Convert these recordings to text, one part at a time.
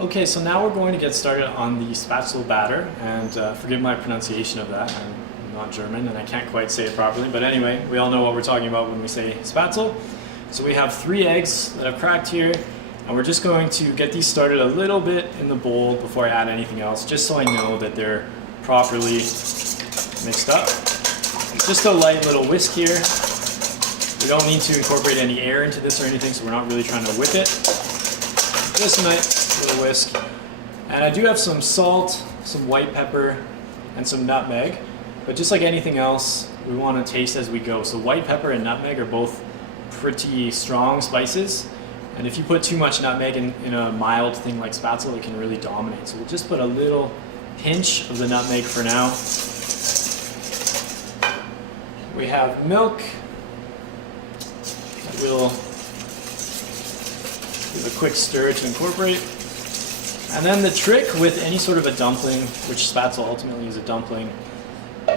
Okay, so now we're going to get started on the Spaetzle Batter, and forgive my pronunciation of that. I'm not German and I can't quite say it properly, but anyway, we all know what we're talking about when we say Spaetzle. So we have 3 eggs that I've cracked here, and we're just going to get these started a little bit in the bowl before I add anything else, just so I know that they're properly mixed up. Just a light little whisk here. We don't need to incorporate any air into this or anything, so we're not really trying to whip it. Just a nice little whisk. And I do have some salt, some white pepper, and some nutmeg. But just like anything else, we want to taste as we go. So white pepper and nutmeg are both pretty strong spices. And if you put too much nutmeg in a mild thing like Spaetzle, it can really dominate. So we'll just put a little pinch of the nutmeg for now. We have milk. We'll give a quick stir to incorporate. And then the trick with any sort of a dumpling, which Spaetzle ultimately is a dumpling,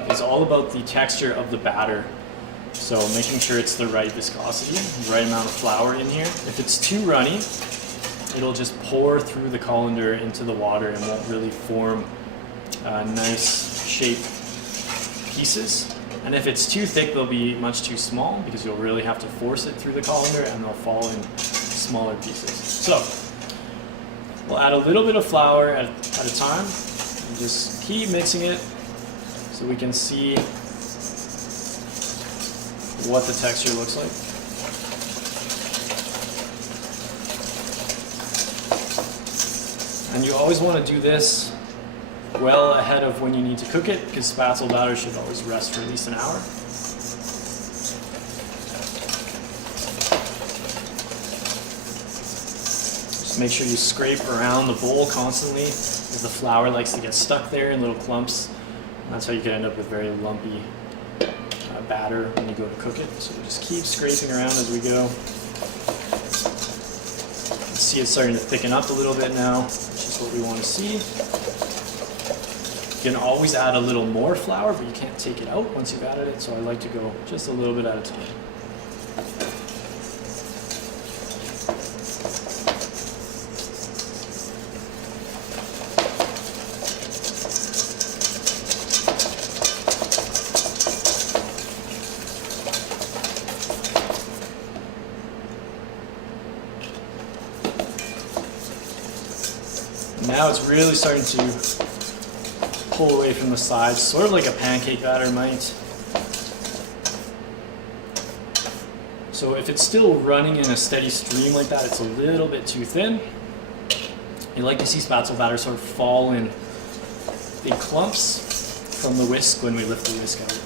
is all about the texture of the batter. So making sure it's the right viscosity, the right amount of flour in here. If it's too runny, it'll just pour through the colander into the water and won't really form nice shaped pieces. And if it's too thick, they'll be much too small because you'll really have to force it through the colander and they'll fall in smaller pieces. So we'll add a little bit of flour at a time and just keep mixing it so we can see what the texture looks like. And you always want to do this well ahead of when you need to cook it, because Spaetzle batter should always rest for at least an hour. Just make sure you scrape around the bowl constantly, as the flour likes to get stuck there in little clumps. And that's how you can end up with very lumpy batter when you go to cook it. So we just keep scraping around as we go. You can see it's starting to thicken up a little bit now, which is what we want to see. You can always add a little more flour, but you can't take it out once you've added it, so I like to go just a little bit at a time. Now it's really starting to pull away from the sides, sort of like a pancake batter might. So if it's still running in a steady stream like that, it's a little bit too thin. You like to see Spaetzle batter sort of fall in big clumps from the whisk when we lift the whisk out.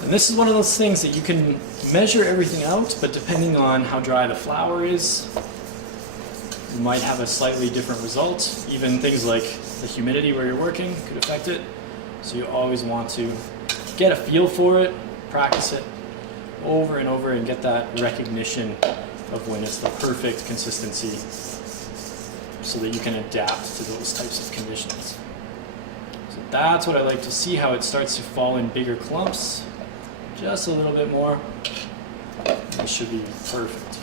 And this is one of those things that you can measure everything out, but depending on how dry the flour is, you might have a slightly different result. Even things like the humidity where you're working could affect it. So you always want to get a feel for it, practice it over and over, and get that recognition of when it's the perfect consistency so that you can adapt to those types of conditions. So that's what I like to see, how it starts to fall in bigger clumps. Just a little bit more. It should be perfect.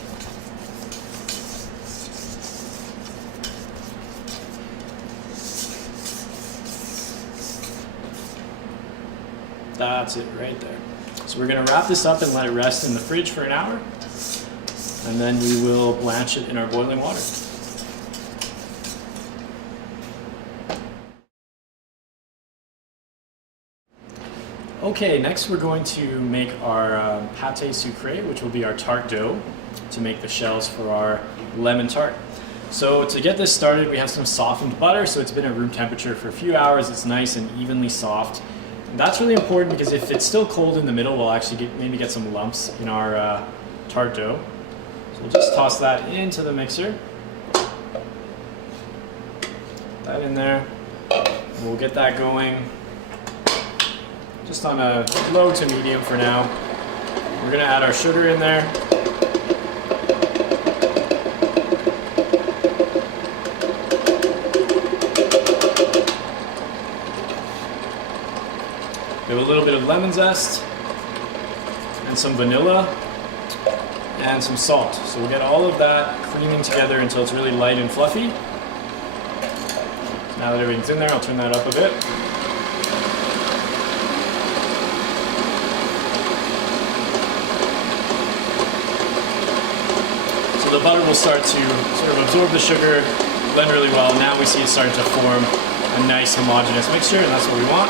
That's it right there. So we're going to wrap this up and let it rest in the fridge for an hour. And then we will blanch it in our boiling water. Okay, next we're going to make our Pate Sucree, which will be our tart dough to make the shells for our lemon tart. So to get this started, we have some softened butter, so it's been at room temperature for a few hours. It's nice and evenly soft. And that's really important because if it's still cold in the middle, we'll actually maybe get some lumps in our tart dough. So we'll just toss that into the mixer. Put that in there. We'll get that going just on a low to medium for now. We're gonna add our sugar in there. We have a little bit of lemon zest and some vanilla and some salt. So we'll get all of that creaming together until it's really light and fluffy. Now that everything's in there, I'll turn that up a bit. So the butter will start to sort of absorb the sugar, blend really well. Now we see it starting to form a nice homogeneous mixture, and that's what we want.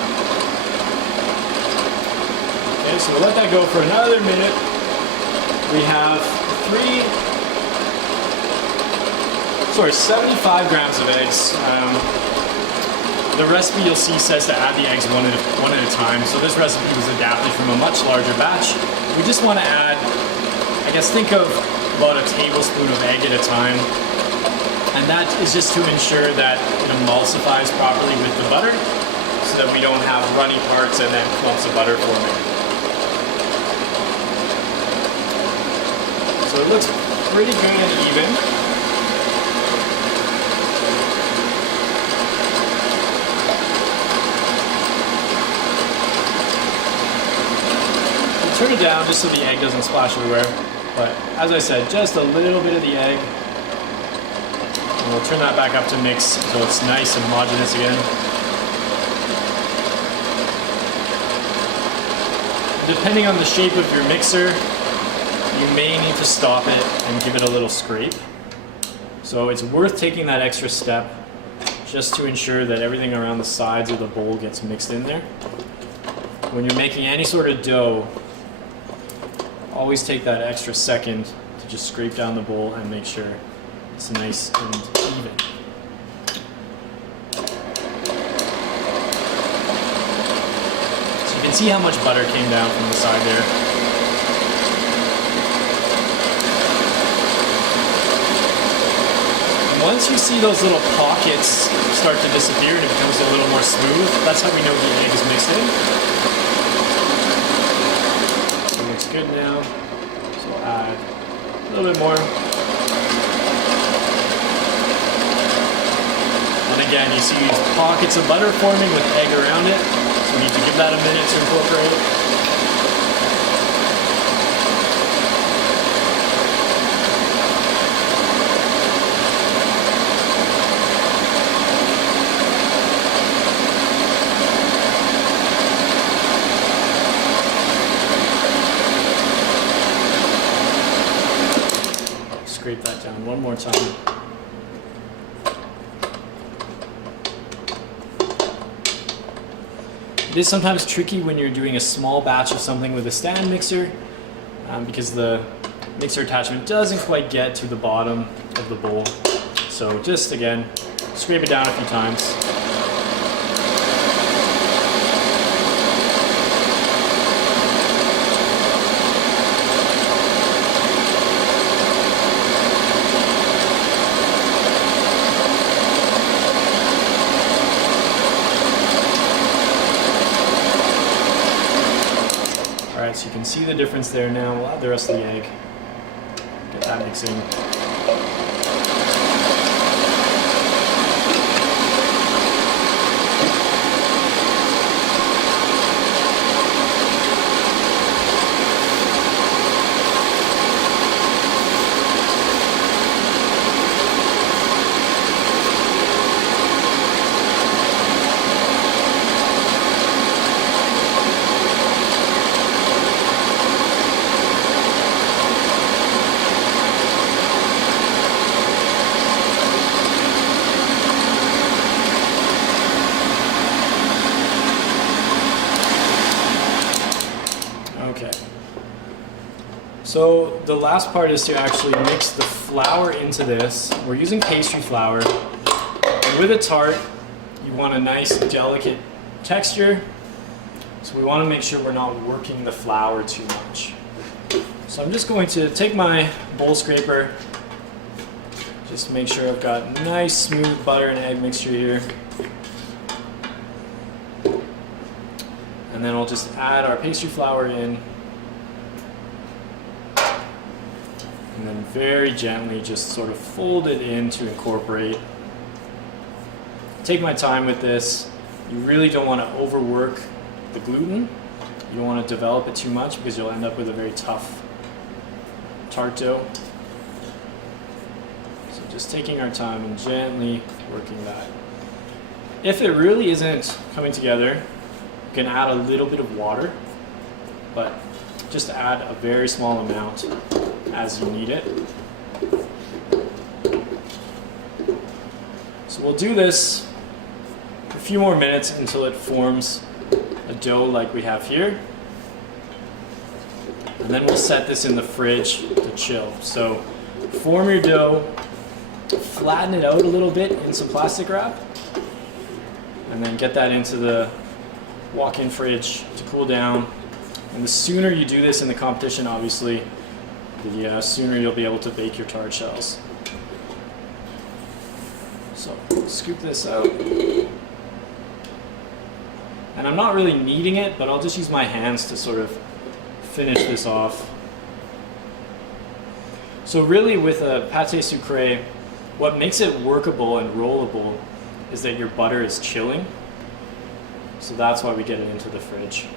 Okay, so we'll let that go for another minute. We have 75 grams of eggs. The recipe you'll see says to add the eggs one at a time. So this recipe was adapted from a much larger batch. We just want to add, I guess, think of about a tablespoon of egg at a time. And that is just to ensure that it emulsifies properly with the butter so that we don't have runny parts and then clumps of butter forming. So it looks pretty good and even. We'll turn it down just so the egg doesn't splash everywhere. But as I said, just a little bit of the egg. And we'll turn that back up to mix until it's nice and homogeneous again. Depending on the shape of your mixer, you may need to stop it and give it a little scrape. So it's worth taking that extra step just to ensure that everything around the sides of the bowl gets mixed in there. When you're making any sort of dough, always take that extra second to just scrape down the bowl and make sure it's nice and even. So you can see how much butter came down from the side there. Once you see those little pockets start to disappear and it becomes a little more smooth, that's how we know the egg is mixed in. So it looks good now. So we'll add a little bit more. And again, you see these pockets of butter forming with egg around it. So we need to give that a minute to incorporate it. Scrape that down one more time. It is sometimes tricky when you're doing a small batch of something with a stand mixer because the mixer attachment doesn't quite get to the bottom of the bowl. So just again, scrape it down a few times. Alright, so you can see the difference there now. We'll add the rest of the egg. Get that mixing. Okay. So the last part is to actually mix the flour into this. We're using pastry flour. And with a tart, you want a nice, delicate texture. So we want to make sure we're not working the flour too much. So I'm just going to take my bowl scraper, just make sure I've got nice, smooth butter and egg mixture here. And then I'll just add our pastry flour in. and then very gently just sort of fold it in to incorporate. Take my time with this. You really don't want to overwork the gluten. You don't want to develop it too much because you'll end up with a very tough tart dough. So just taking our time and gently working that. If it really isn't coming together, you can add a little bit of water, but just add a very small amount as you need it. So we'll do this for a few more minutes until it forms a dough like we have here. And then we'll set this in the fridge to chill. So form your dough, flatten it out a little bit in some plastic wrap, and then get that into the walk-in fridge to cool down. And the sooner you do this in the competition, obviously, the sooner you'll be able to bake your tart shells. So scoop this out. And I'm not really kneading it, but I'll just use my hands to sort of finish this off. So really with a pate sucree, what makes it workable and rollable is that your butter is chilling. So that's why we get it into the fridge.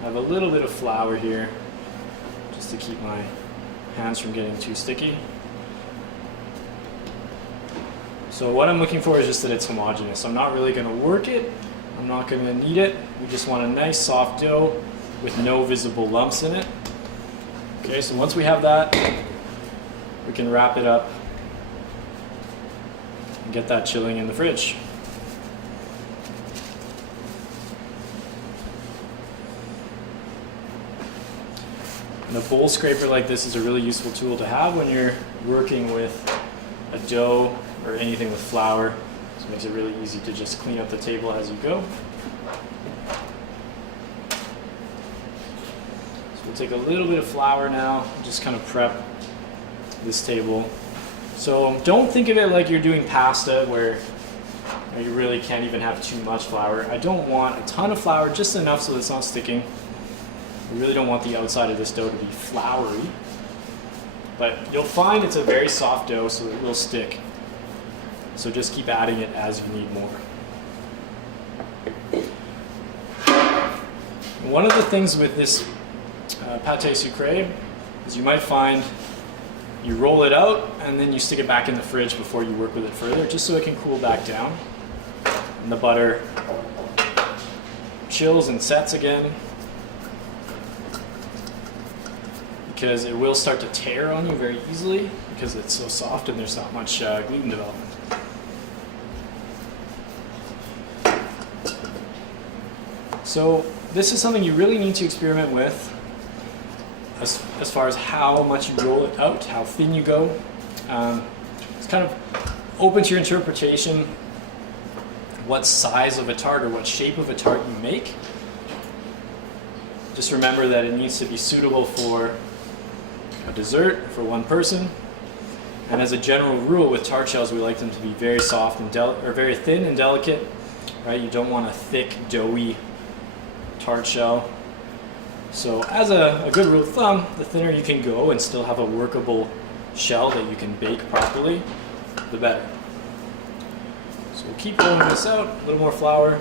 I have a little bit of flour here just to keep my hands from getting too sticky. So what I'm looking for is just that it's homogeneous. I'm not really going to work it. I'm not going to knead it. We just want a nice soft dough with no visible lumps in it. Okay, so once we have that, we can wrap it up and get that chilling in the fridge. And a bowl scraper like this is a really useful tool to have when you're working with a dough or anything with flour. So it makes it really easy to just clean up the table as you go. So we'll take a little bit of flour now, just kind of prep this table. So don't think of it like you're doing pasta where you really can't even have too much flour. I don't want a ton of flour, just enough so that it's not sticking. We really don't want the outside of this dough to be floury, but you'll find it's a very soft dough, so it will stick. So just keep adding it as you need more. One of the things with this pate sucree is you might find you roll it out and then you stick it back in the fridge before you work with it further, just so it can cool back down. And the butter chills and sets again, because it will start to tear on you very easily because it's so soft and there's not much gluten development. So this is something you really need to experiment with as far as how much you roll it out, how thin you go. It's kind of open to your interpretation what size of a tart or what shape of a tart you make. Just remember that it needs to be suitable for a dessert for one person, and as a general rule with tart shells, we like them to be very soft and very thin and delicate. Right? You don't want a thick, doughy tart shell. So as a good rule of thumb, the thinner you can go and still have a workable shell that you can bake properly, the better. So we'll keep rolling this out, a little more flour.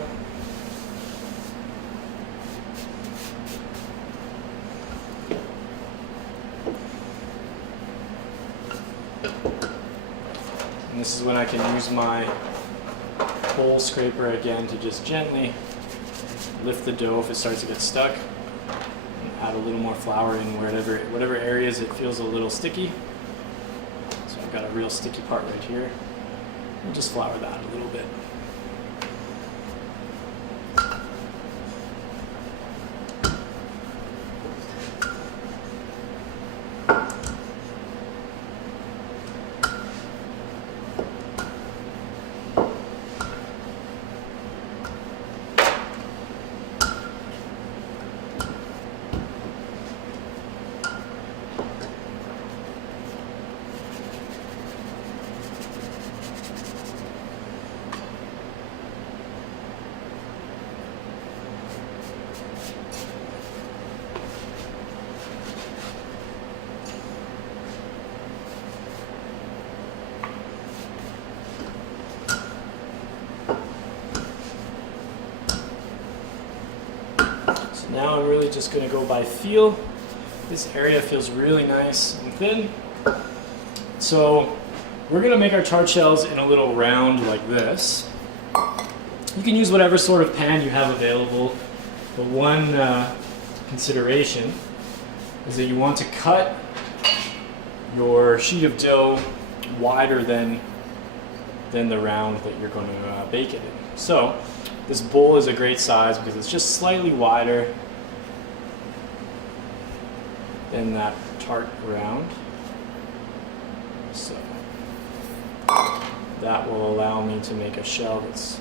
And this is when I can use my bowl scraper again to just gently lift the dough if it starts to get stuck. And add a little more flour in whatever areas it feels a little sticky. So I've got a real sticky part right here. And just flour that a little bit. now I'm really just going to go by feel. This area feels really nice and thin. So we're going to make our tart shells in a little round like this. You can use whatever sort of pan you have available, but one consideration is that you want to cut your sheet of dough wider than the round that you're going to bake it in. So this bowl is a great size because it's just slightly wider than that tart round. So that will allow me to make a shell that's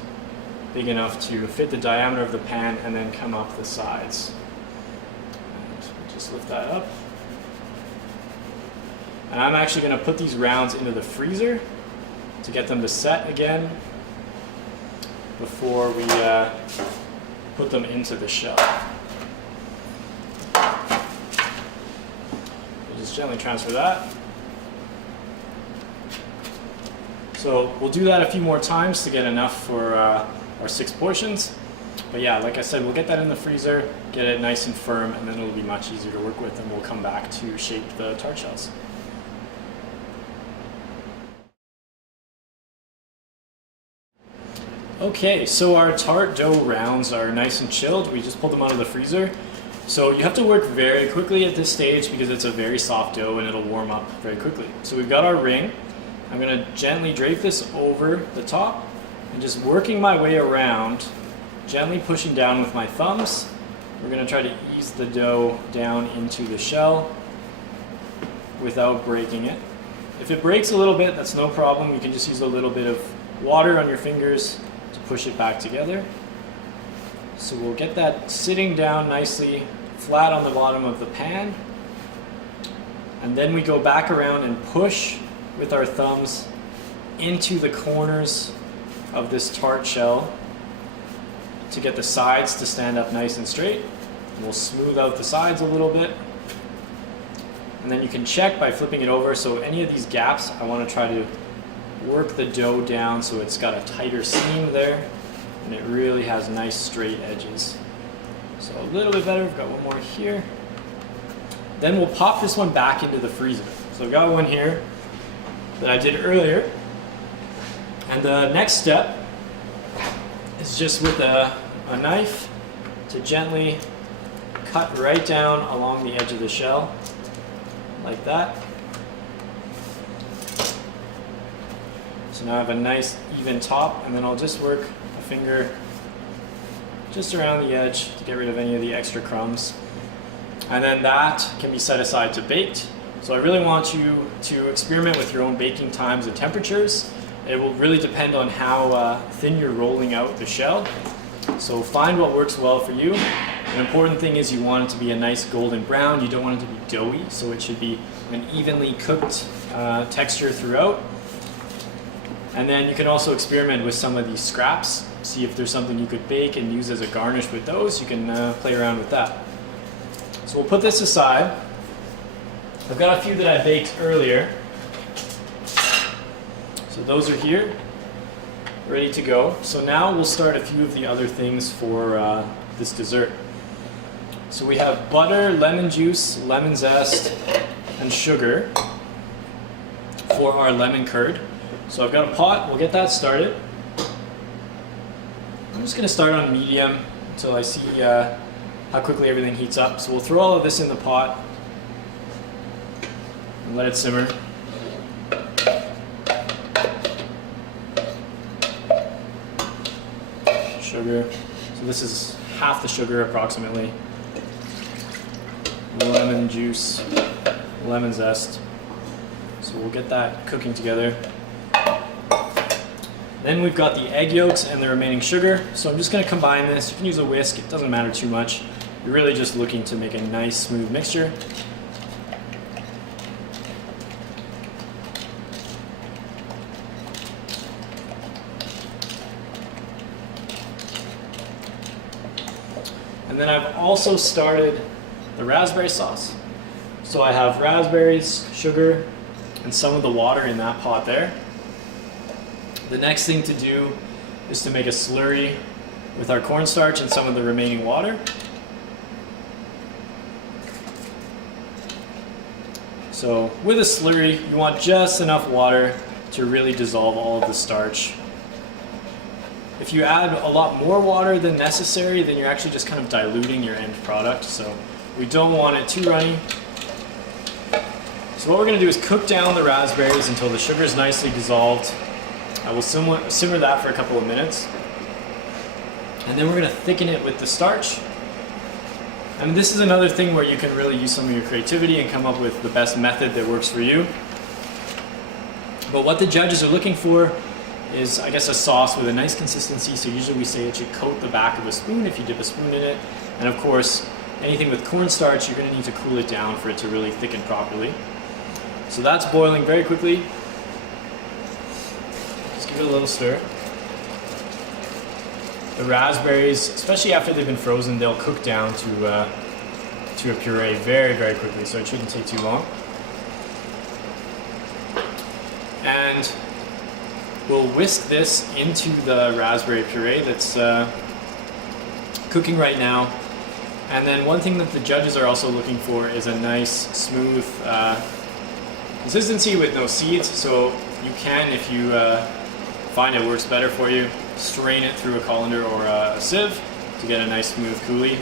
big enough to fit the diameter of the pan and then come up the sides. And just lift that up. And I'm actually going to put these rounds into the freezer to get them to set again before we put them into the shell. We'll just gently transfer that. So we'll do that a few more times to get enough for our 6 portions. But yeah, like I said, we'll get that in the freezer, get it nice and firm, and then it'll be much easier to work with, and we'll come back to shape the tart shells. Okay, so our tart dough rounds are nice and chilled. We just pulled them out of the freezer. So you have to work very quickly at this stage because it's a very soft dough and it'll warm up very quickly. So we've got our ring. I'm going to gently drape this over the top and just working my way around, gently pushing down with my thumbs. We're going to try to ease the dough down into the shell without breaking it. If it breaks a little bit, that's no problem. You can just use a little bit of water on your fingers to push it back together. So we'll get that sitting down nicely flat on the bottom of the pan. And then we go back around and push with our thumbs into the corners of this tart shell to get the sides to stand up nice and straight. And we'll smooth out the sides a little bit. And then you can check by flipping it over. So any of these gaps, I want to try to work the dough down so it's got a tighter seam there and it really has nice straight edges. So a little bit better. We've got one more here. Then we'll pop this one back into the freezer. So I've got one here that I did earlier. And the next step is just with a knife to gently cut right down along the edge of the shell, like that. So now I have a nice even top, and then I'll just work a finger just around the edge to get rid of any of the extra crumbs. And then that can be set aside to baked. So I really want you to experiment with your own baking times and temperatures. It will really depend on how thin you're rolling out the shell. So find what works well for you. An important thing is you want it to be a nice golden brown. You don't want it to be doughy, so it should be an evenly cooked texture throughout. And then you can also experiment with some of these scraps. See if there's something you could bake and use as a garnish with those. You can play around with that. So we'll put this aside. I've got a few that I baked earlier. So those are here, ready to go. So now we'll start a few of the other things for this dessert. So we have butter, lemon juice, lemon zest, and sugar for our lemon curd. So I've got a pot, we'll get that started. I'm just gonna start on medium until I see how quickly everything heats up. So we'll throw all of this in the pot and let it simmer. Sugar. So this is half the sugar approximately. Lemon juice, lemon zest. So we'll get that cooking together. Then we've got the egg yolks and the remaining sugar. So I'm just going to combine this. You can use a whisk, it doesn't matter too much. You're really just looking to make a nice smooth mixture. And then I've also started the raspberry sauce. So I have raspberries, sugar, and some of the water in that pot there. The next thing to do is to make a slurry with our cornstarch and some of the remaining water. So with a slurry, you want just enough water to really dissolve all of the starch. If you add a lot more water than necessary, then you're actually just kind of diluting your end product. So we don't want it too runny. So what we're going to do is cook down the raspberries until the sugar is nicely dissolved. I will simmer that for a couple of minutes. And then we're going to thicken it with the starch. And this is another thing where you can really use some of your creativity and come up with the best method that works for you. But what the judges are looking for is, I guess, a sauce with a nice consistency. So usually we say it should coat the back of a spoon if you dip a spoon in it. And of course, anything with cornstarch, you're going to need to cool it down for it to really thicken properly. So that's boiling very quickly. Just give it a little stir. The raspberries, especially after they've been frozen, they'll cook down to a puree very, very quickly, so it shouldn't take too long. And we'll whisk this into the raspberry puree that's cooking right now. And then one thing that the judges are also looking for is a nice, smooth consistency with no seeds. So you can, if you find it works better for you, strain it through a colander or a sieve to get a nice smooth coulis.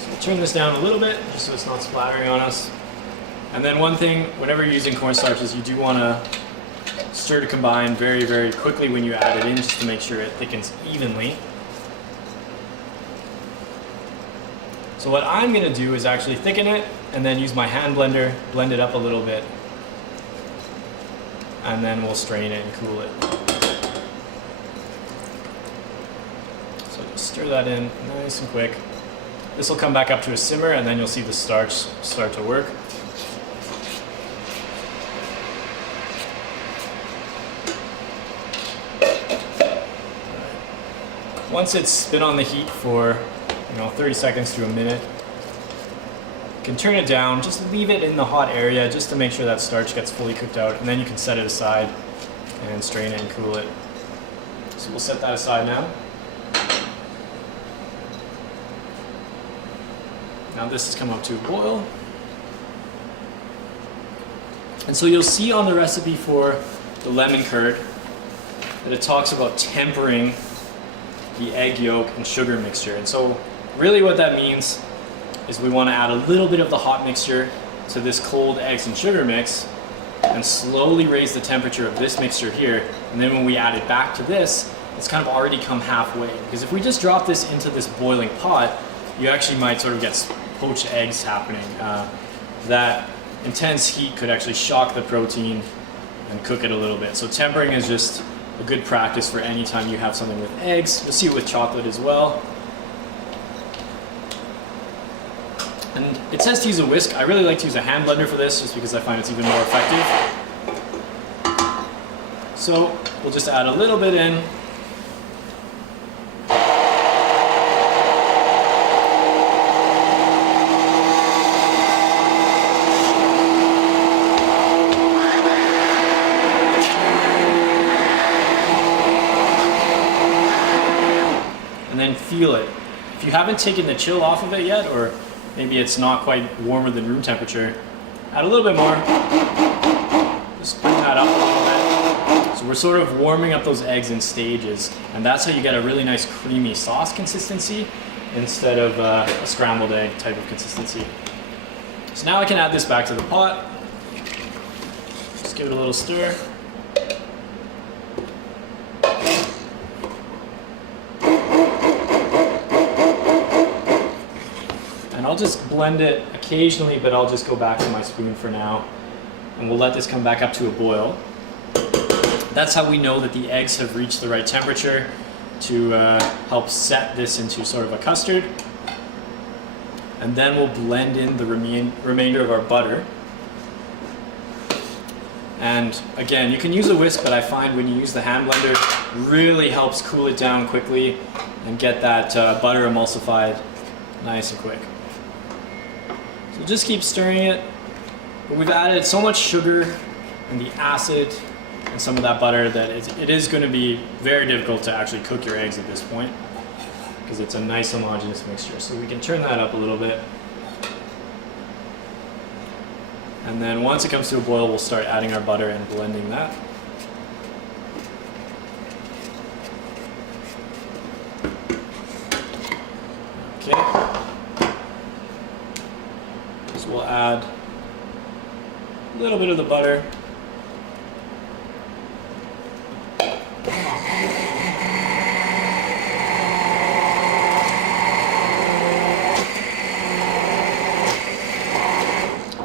So we'll turn this down a little bit just so it's not splattering on us. And then one thing, whenever you're using cornstarches, you do want to stir to combine very, very quickly when you add it in, just to make sure it thickens evenly. So what I'm going to do is actually thicken it and then use my hand blender, blend it up a little bit, and then we'll strain it and cool it. So just stir that in nice and quick. This will come back up to a simmer, and then you'll see the starch start to work. Once it's been on the heat for 30 seconds to a minute, you can turn it down, just leave it in the hot area just to make sure that starch gets fully cooked out, and then you can set it aside and strain it and cool it. So we'll set that aside now. Now this has come up to a boil. And so you'll see on the recipe for the lemon curd that it talks about tempering the egg yolk and sugar mixture. And so really what that means is we want to add a little bit of the hot mixture to this cold eggs and sugar mix and slowly raise the temperature of this mixture here. And then when we add it back to this, it's kind of already come halfway. Because if we just drop this into this boiling pot, you actually might sort of get poached eggs happening. That intense heat could actually shock the protein and cook it a little bit. So tempering is just a good practice for any time you have something with eggs. You'll see it with chocolate as well. And it says to use a whisk. I really like to use a hand blender for this just because I find it's even more effective. So we'll just add a little bit in. And then feel it. If you haven't taken the chill off of it yet, or maybe it's not quite warmer than room temperature, add a little bit more. Just bring that up a little bit. So we're sort of warming up those eggs in stages, and that's how you get a really nice creamy sauce consistency instead of a scrambled egg type of consistency. So now I can add this back to the pot. Just give it a little stir. I'll just blend it occasionally, but I'll just go back to my spoon for now. And we'll let this come back up to a boil. That's how we know that the eggs have reached the right temperature to help set this into sort of a custard. And then we'll blend in the remainder of our butter. And again, you can use a whisk, but I find when you use the hand blender, it really helps cool it down quickly and get that butter emulsified nice and quick. So just keep stirring it. But we've added so much sugar and the acid and some of that butter that it is going to be very difficult to actually cook your eggs at this point. because it's a nice homogeneous mixture. So we can turn that up a little bit. And then once it comes to a boil, we'll start adding our butter and blending that. Okay. So we'll add a little bit of the butter.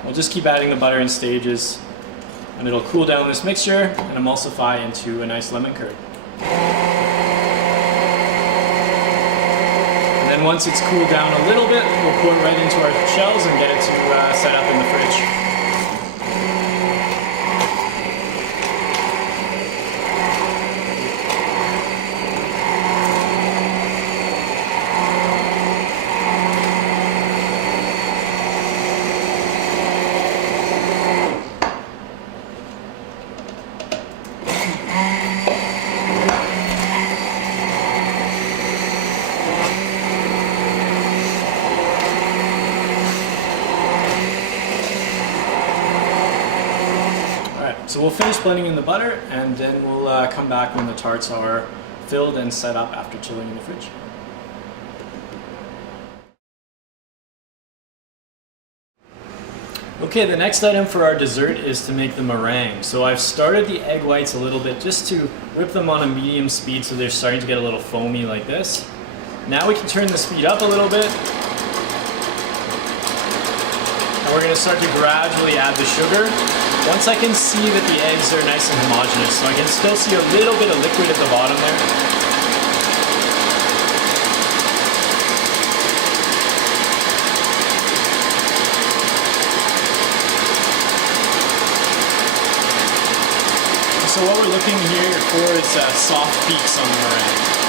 We'll just keep adding the butter in stages, and it'll cool down this mixture and emulsify into a nice lemon curd. And then once it's cooled down a little bit, we'll pour it right into our shells and get it to set up in the fridge. So we'll finish blending in the butter, and then we'll come back when the tarts are filled and set up after chilling in the fridge. Okay, the next item for our dessert is to make the meringue. So I've started the egg whites a little bit just to whip them on a medium speed so they're starting to get a little foamy like this. Now we can turn the speed up a little bit. And we're going to start to gradually add the sugar. Once I can see that the eggs are nice and homogeneous, so I can still see a little bit of liquid at the bottom there. So what we're looking here for is soft peaks on the meringue.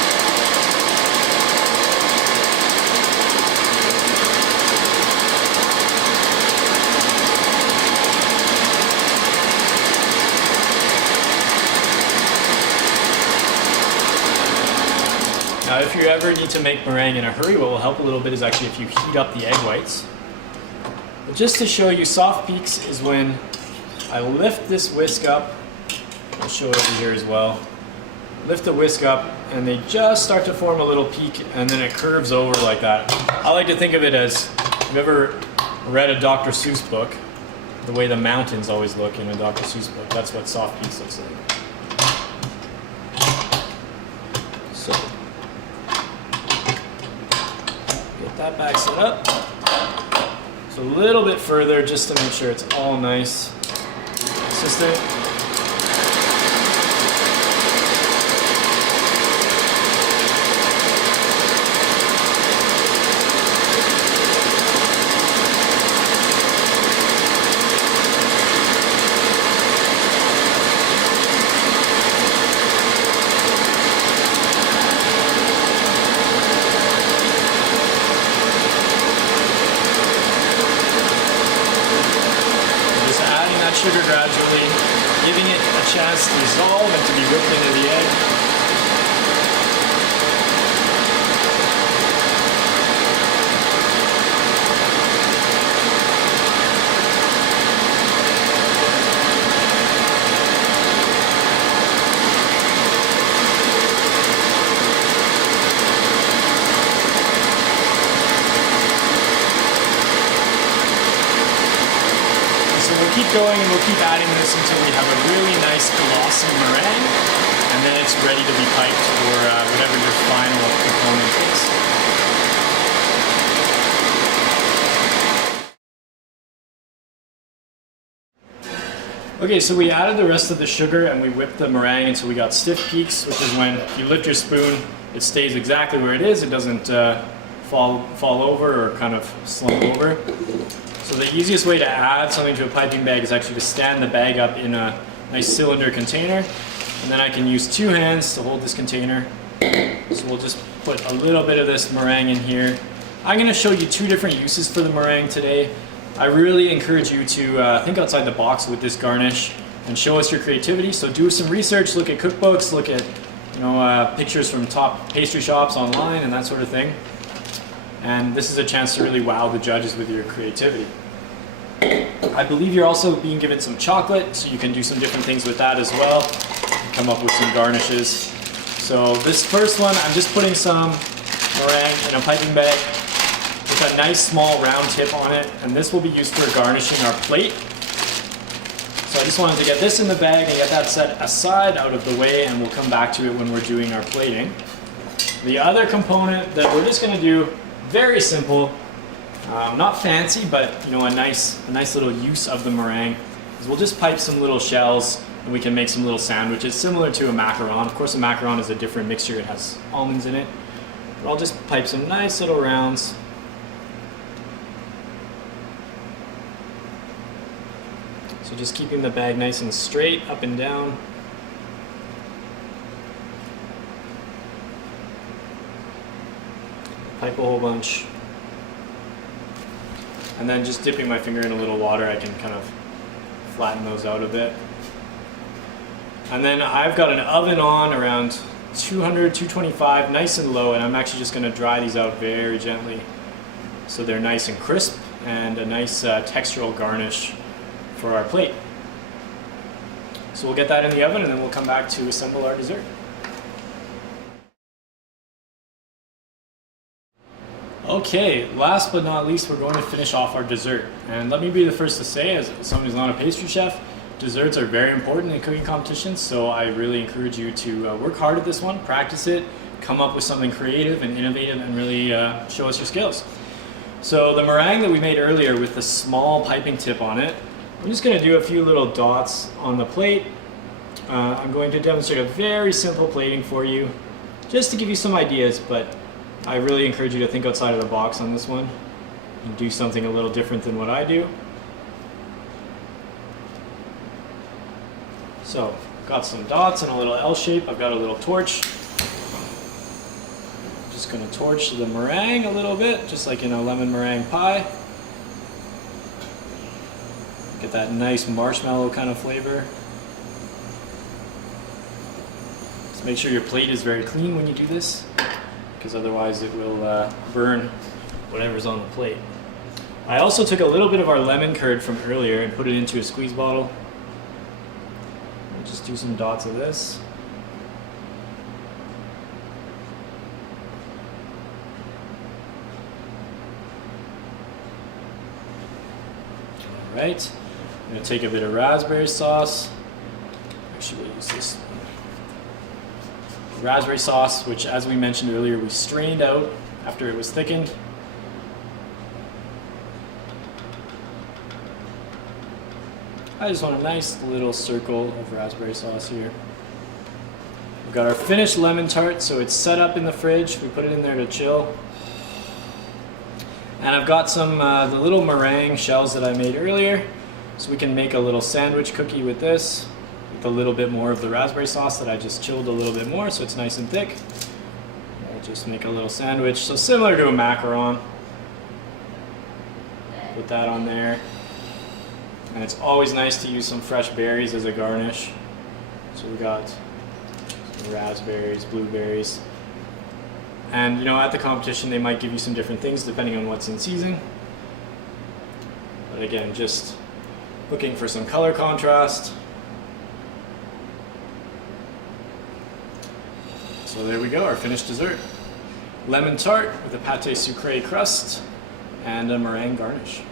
Now, if you ever need to make meringue in a hurry, what will help a little bit is actually if you heat up the egg whites. But just to show you, soft peaks is when I lift this whisk up. I'll show it over here as well. Lift the whisk up, and they just start to form a little peak, and then it curves over like that. I like to think of it as, if you've ever read a Dr. Seuss book, the way the mountains always look in a Dr. Seuss book, that's what soft peaks looks like. So, that back set up. So a little bit further just to make sure it's all nice, consistent. Sugar gradually, giving it a chance to dissolve and to be whipped into the egg. Keep going, and we'll keep adding this until we have a really nice glossy meringue, and then it's ready to be piped for whatever your final component is. Okay, so we added the rest of the sugar and we whipped the meringue until we got stiff peaks, which is when you lift your spoon, it stays exactly where it is. It doesn't fall over or kind of slump over. So the easiest way to add something to a piping bag is actually to stand the bag up in a nice cylinder container, and then I can use two hands to hold this container. So we'll just put a little bit of this meringue in here. I'm going to show you two different uses for the meringue today. I really encourage you to think outside the box with this garnish and show us your creativity. So do some research, look at cookbooks, look at pictures from top pastry shops online and that sort of thing. And this is a chance to really wow the judges with your creativity. I believe you're also being given some chocolate, so you can do some different things with that as well. Come up with some garnishes. So this first one, I'm just putting some meringue in a piping bag with a nice small round tip on it, and this will be used for garnishing our plate. So I just wanted to get this in the bag and get that set aside out of the way, and we'll come back to it when we're doing our plating. The other component that we're just going to do, very simple, not fancy, but a nice little use of the meringue, is we'll just pipe some little shells and we can make some little sandwiches similar to a macaron. Of course, a macaron is a different mixture, it has almonds in it. But I'll just pipe some nice little rounds. So just keeping the bag nice and straight up and down. Pipe a whole bunch. And then just dipping my finger in a little water, I can kind of flatten those out a bit. And then I've got an oven on around 200, 225, nice and low, and I'm actually just going to dry these out very gently so they're nice and crisp and a nice textural garnish for our plate. So we'll get that in the oven and then we'll come back to assemble our dessert. Okay, last but not least, we're going to finish off our dessert. And let me be the first to say, as someone who's not a pastry chef, desserts are very important in cooking competitions, so I really encourage you to work hard at this one, practice it, come up with something creative and innovative, and really show us your skills. So the meringue that we made earlier with the small piping tip on it, I'm just going to do a few little dots on the plate. I'm going to demonstrate a very simple plating for you, just to give you some ideas, but I really encourage you to think outside of the box on this one and do something a little different than what I do. So, got some dots and a little L shape. I've got a little torch. Just going to torch the meringue a little bit, just like in a lemon meringue pie. Get that nice marshmallow kind of flavor. Just make sure your plate is very clean when you do this, because otherwise it will burn whatever's on the plate. I also took a little bit of our lemon curd from earlier and put it into a squeeze bottle. I'll just do some dots of this. All right, I'm going to take a bit of raspberry sauce. Actually, we'll use this raspberry sauce, which, as we mentioned earlier, we strained out after it was thickened. I just want a nice little circle of raspberry sauce here. We've got our finished lemon tart, so it's set up in the fridge. We put it in there to chill. And I've got some the little meringue shells that I made earlier, so we can make a little sandwich cookie with this, with a little bit more of the raspberry sauce that I just chilled a little bit more, so it's nice and thick. I'll just make a little sandwich, so similar to a macaron. Put that on there. And it's always nice to use some fresh berries as a garnish. So we got some raspberries, blueberries. And at the competition they might give you some different things depending on what's in season. But again, just looking for some color contrast. So there we go, our finished dessert. Lemon tart with a pate sucree crust and a meringue garnish.